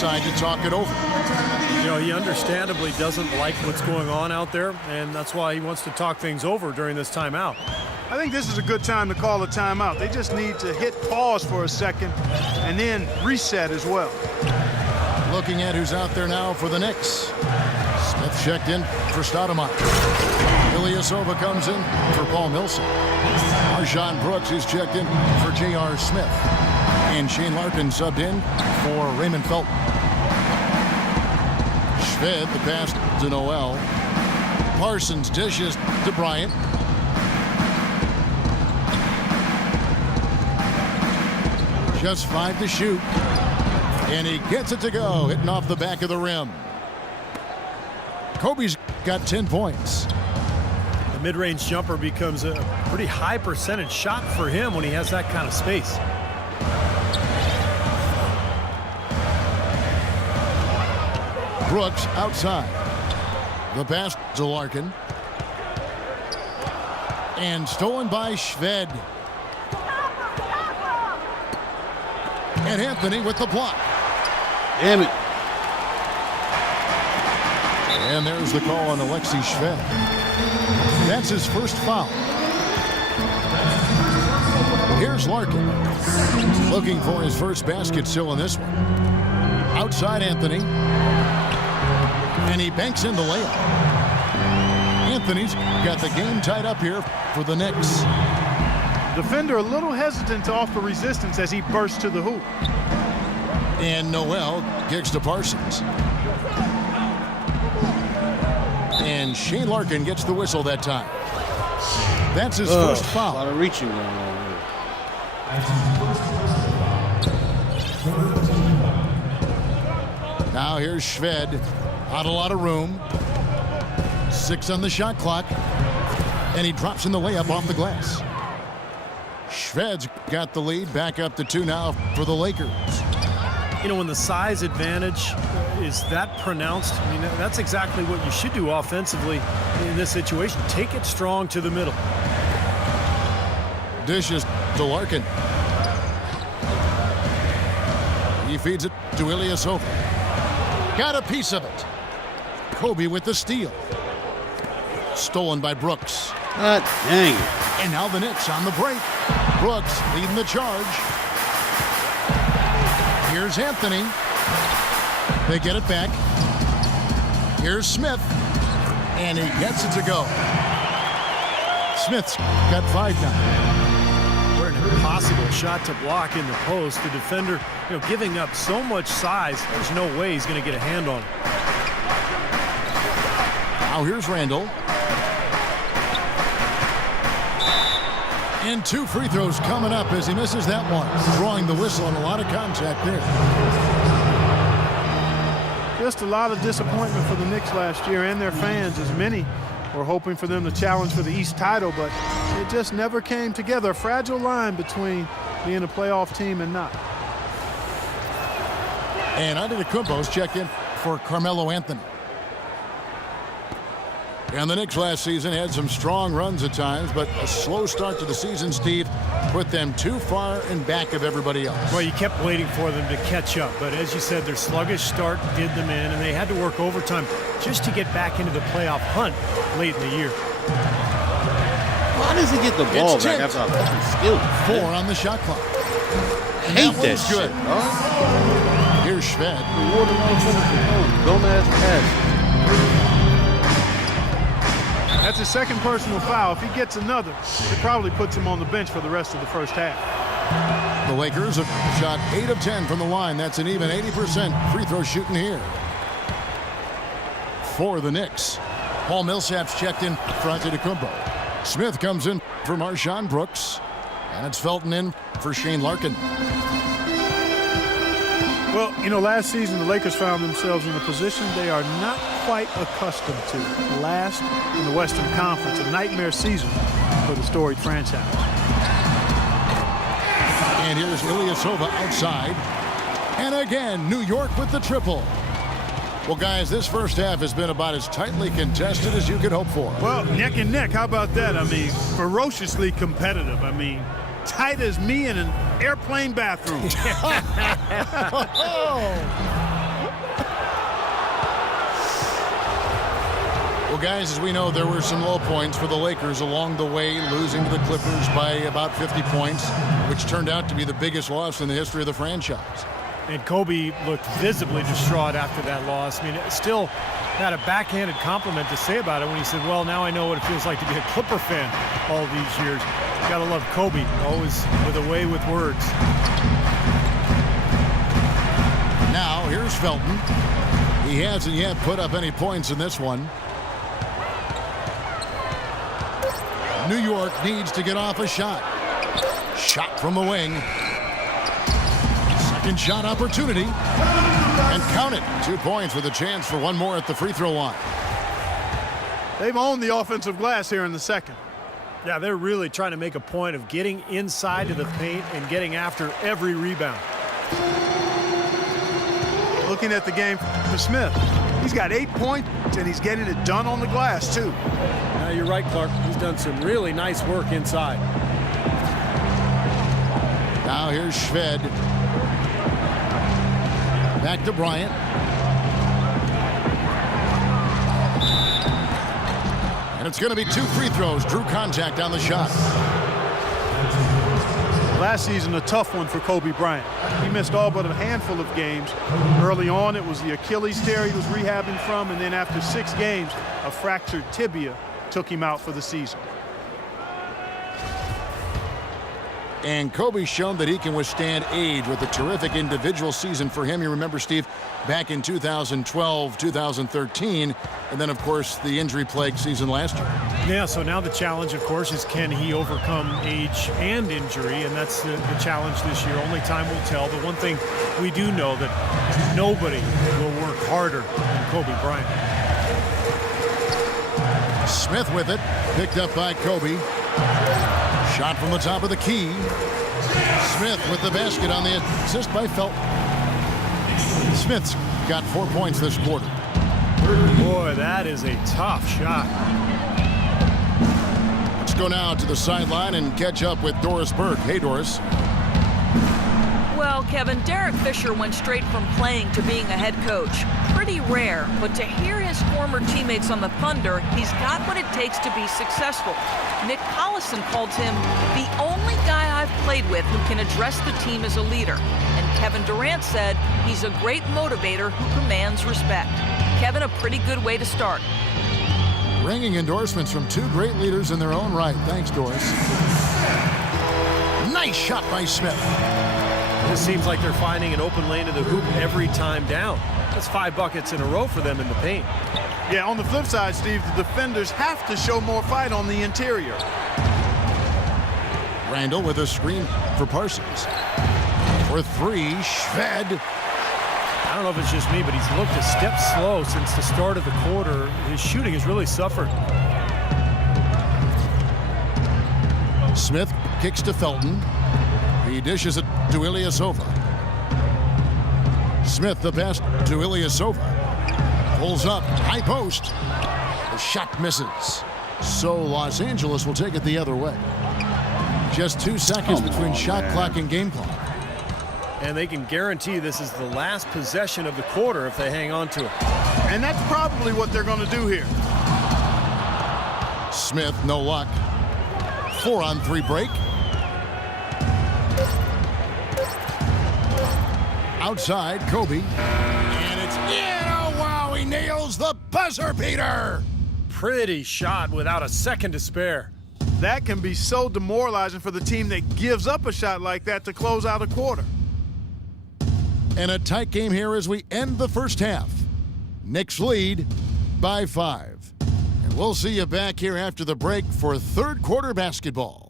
decide to talk it over. You know, he understandably doesn't like what's going on out there, and that's why he wants to talk things over during this timeout. I think this is a good time to call a timeout. They just need to hit pause for a second and then reset as well. Looking at who's out there now for the Knicks. Smith checked in for Stoudemire. Ilyasova comes in for Paul Millsap. Marshawn Brooks is checked in for J.R. Smith. And Shane Larkin subbed in for Raymond Felton. Schved, the pass to Noel. Parsons dishes to Bryant. Just 5 to shoot. And he gets it to go, hitting off the back of the rim. Kobe's got 10 points. The mid-range jumper becomes a pretty high percentage shot for him when he has that kind of space. Brooks outside. The pass to Larkin. And stolen by Schved. And Anthony with the block. Damn it. And there's the call on Alexei Schved. That's his first foul. Here's Larkin. Looking for his first basket still in this one. Outside Anthony. And he banks in the layup. Anthony's got the game tied up here for the Knicks. Defender a little hesitant to offer resistance as he bursts to the hoop. And Noel kicks to Parsons. And Shane Larkin gets the whistle that time. That's his first foul. A lot of reaching going on here. Now here's Schved. Not a lot of room. 6 on the shot clock. And he drops in the layup off the glass. Schved's got the lead. Back up to 2 now for the Lakers. You know, when the size advantage is that pronounced, I mean, that's exactly what you should do offensively in this situation. Take it strong to the middle. Dishes to Larkin. He feeds it to Ilyasova. Got a piece of it. Kobe with the steal. Stolen by Brooks. God dang it. And now the Knicks on the break. Brooks leading the charge. Here's Anthony. They get it back. Here's Smith. And he gets it to go. Smith's got 5 now. What an impossible shot to block in the post. The defender, you know, giving up so much size, there's no way he's going to get a hand on it. Now here's Randall. And 2 free throws coming up as he misses that one. Drawing the whistle and a lot of contact there. Just a lot of disappointment for the Knicks last year and their fans, as many were hoping for them to challenge for the East title, but it just never came together. A fragile line between being a playoff team and not. And Antetokounmpo's checked in for Carmelo Anthony. And the Knicks last season had some strong runs at times, but a slow start to the season, Steve, put them too far in back of everybody else. Well, you kept waiting for them to catch up, but as you said, their sluggish start did them in, and they had to work overtime just to get back into the playoff hunt late in the year. Why does he get the ball back after a fucking skill? 4 on the shot clock. I hate that one's good. shit, dog. Here's Schved. Dumbass pass. That's his second personal foul. If he gets another, it probably puts him on the bench for the rest of the first half. The Lakers have shot 8 of 10 from the line. That's an even 80% free throw shooting here. For the Knicks, Paul Millsap's checked in for Antetokounmpo. Smith comes in for Marshawn Brooks. And it's Felton in for Shane Larkin. Well, you know, last season the Lakers found themselves in a position they are not quite accustomed to. Last in the Western Conference, a nightmare season for the storied franchise. And here's Ilyasova outside. And again, New York with the triple. Well, guys, this first half has been about as tightly contested as you could hope for. Well, neck and neck. How about that? I mean, ferociously competitive. I mean, tight as me in an airplane bathroom. guys, as we know, there were some low points for the Lakers along the way, losing to the Clippers by about 50 points, which turned out to be the biggest loss in the history of the franchise. And Kobe looked visibly distraught after that loss. I mean, it still had a backhanded compliment to say about it when he said, well, now I know what it feels like to be a Clipper fan all these years. Gotta love Kobe, always with a way with words. Now, here's Felton. He hasn't yet put up any points in this one. New York needs to get off a shot. Shot from the wing. Second shot opportunity. And count it. 2 points with a chance for one more at the free throw line. They've owned the offensive glass here in the second. Yeah, they're really trying to make a point of getting inside to the paint and getting after every rebound. Looking at the game for Smith, he's got 8 points and he's getting it done on the glass too. Now you're right, Clark. He's done some really nice work inside. Now here's Shved. Back to Bryant. And it's going to be 2 free throws. Drew contact on the shot. Last season, a tough one for Kobe Bryant. He missed all but a handful of games. Early on, it was the Achilles tear he was rehabbing from, and then after 6 games, a fractured tibia took him out for the season. And Kobe's shown that he can withstand age with a terrific individual season for him. You remember, Steve, back in 2012, 2013, and then, of course, the injury-plagued season last year. Yeah, so now the challenge, of course, is can he overcome age and injury, and that's the challenge this year. Only time will tell. But one thing we do know, that nobody will work harder than Kobe Bryant. Smith with it, picked up by Kobe. Shot from the top of the key. Smith with the basket on the assist by Felton. Smith's got 4 points this quarter. Boy, that is a tough shot. Let's go now to the sideline and catch up with Doris Burke. Hey, Doris. Well, Kevin, Derek Fisher went straight from playing to being a head coach. Pretty rare, but to hear his former teammates on the Thunder, he's got what it takes to be successful. Nick Collison called him the only guy I've played with who can address the team as a leader. And Kevin Durant said he's a great motivator who commands respect. Kevin, a pretty good way to start. Ringing endorsements from 2 great leaders in their own right. Thanks, Doris. Nice shot by Smith. It seems like they're finding an open lane to the hoop every time down. That's 5 buckets in a row for them in the paint. Yeah, on the flip side, Steve, the defenders have to show more fight on the interior. Randall with a screen for Parsons. For 3, Shved. I don't know if it's just me, but he's looked a step slow since the start of the quarter. His shooting has really suffered. Smith kicks to Felton. He dishes it to Ilyasova. Smith the pass to Ilyasova. Pulls up, high post. The shot misses. So Los Angeles will take it the other way. Just 2 seconds between shot clock and game clock. And they can guarantee this is the last possession of the quarter if they hang on to it. And that's probably what they're going to do here. Smith, no luck. 4-on-3 break. Outside, Kobe. And it's in. Oh, wow, he nails the buzzer beater. Pretty shot without a second to spare. That can be so demoralizing for the team that gives up a shot like that to close out a quarter. And a tight game here as we end the first half. Knicks lead by 5. And we'll see you back here after the break for 3rd quarter basketball.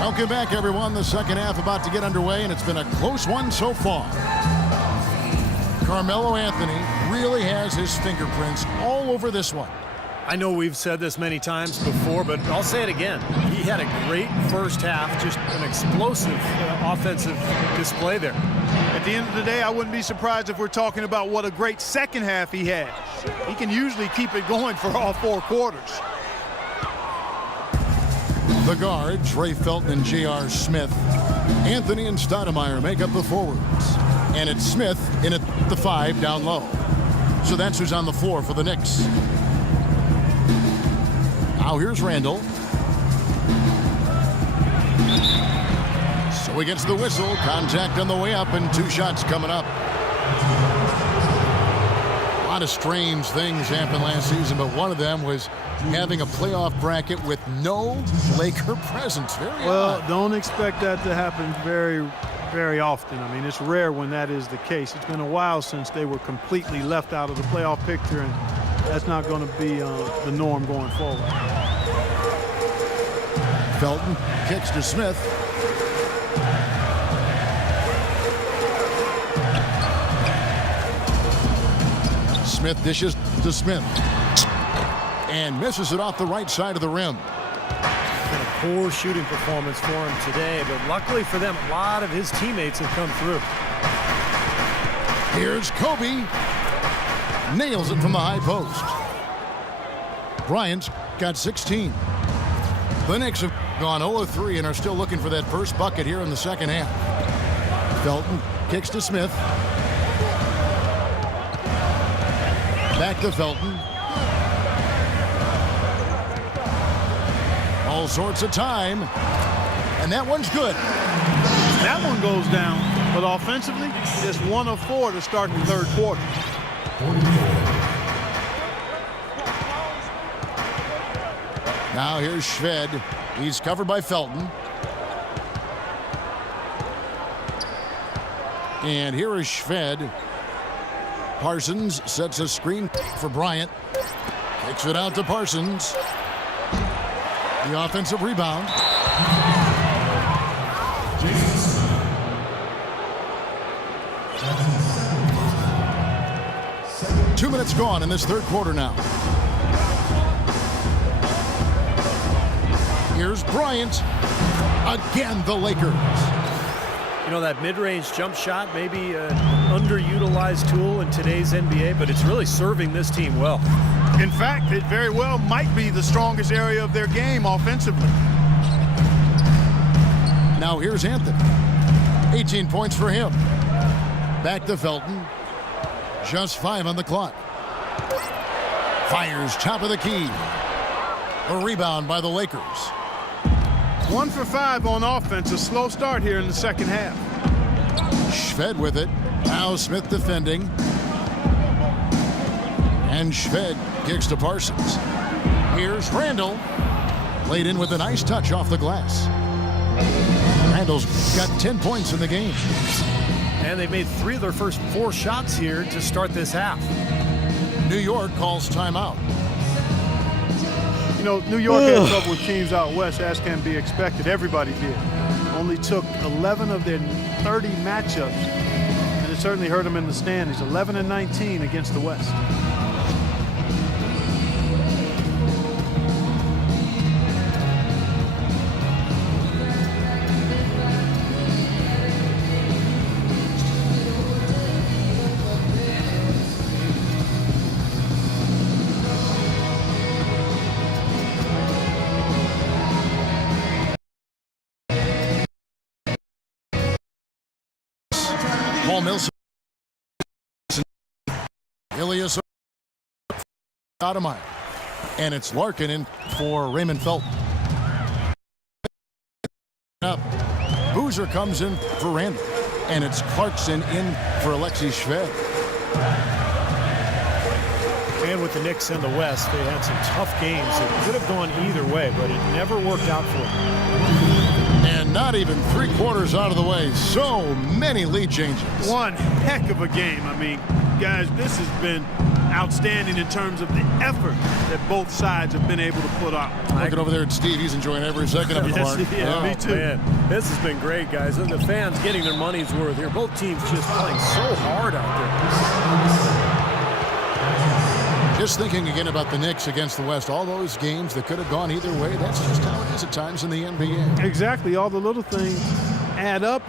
Welcome back, everyone. The second half about to get underway, and it's been a close one so far. Carmelo Anthony really has his fingerprints all over this one. I know we've said this many times before, but I'll say it again. He had a great first half, just an explosive offensive display there. At the end of the day, I wouldn't be surprised if we're talking about what a great second half he had. He can usually keep it going for all 4 quarters. The guards, Ray Felton and J.R. Smith. Anthony and Stoudemire make up the forwards. And it's Smith in at the 5 down low. So that's who's on the floor for the Knicks. Now here's Randall. So he gets the whistle. Contact on the way up and 2 shots coming up. A lot of strange things happened last season, but one of them was having a playoff bracket with no Laker presence. Very odd. Don't expect that to happen very often. I mean, it's rare when that is the case. It's been a while since they were completely left out of the playoff picture, and that's not going to be the norm going forward. Felton kicks to Smith. Smith dishes to Smith and misses it off the right side of the rim. Been a poor shooting performance for him today, but luckily for them, a lot of his teammates have come through. Here's Kobe. Nails it from the high post. Bryant's got 16. The Knicks have gone 0 of 3 and are still looking for that first bucket here in the second half. Felton kicks to Smith. Back to Felton. All sorts of time. And that one's good. That one goes down, but offensively, just 1 of 4 to start the third quarter. Now here's Shved. He's covered by Felton. And here is Shved. Parsons sets a screen for Bryant. Kicks it out to Parsons. The offensive rebound. Two minutes gone in this third quarter now. Here's Bryant. Again, the Lakers. You know, that mid-range jump shot, maybe an underutilized tool in today's NBA, but it's really serving this team well. In fact, it very well might be the strongest area of their game offensively. Now here's Anthony. 18 points for him. Back to Felton. Just 5 on the clock. Fires top of the key. A rebound by the Lakers. 1 for 5 on offense. A slow start here in the second half. Shved with it. Now Smith defending. And Shved kicks to Parsons. Here's Randall. Laid in with a nice touch off the glass. Randall's got 10 points in the game. And they've made 3 of their first 4 shots here to start this half. New York calls timeout. You know, New York had trouble with teams out west, as can be expected. Everybody did. Only took 11 of their 30 matchups, and it certainly hurt them in the standings. 11 and 19 against the West. Paul Millsap. Ilias Stoudemire. And it's Larkin in for Raymond Felton. Up. Boozer comes in for Randall. And it's Clarkson in for Alexei Shved. And with the Knicks in the West, they had some tough games that could have gone either way, but it never worked out for them. And not even 3/4 out of the way. So many lead changes. One heck of a game. I mean, guys, this has been outstanding in terms of the effort that both sides have been able to put out. Looking over there at Steve, he's enjoying every second of it, Mark. Yeah, me too. Man, this has been great, guys. And the fans getting their money's worth here. Both teams just playing so hard out there. Just thinking again about the Knicks against the West, all those games that could have gone either way, that's just how it is at times in the NBA. Exactly. All the little things add up.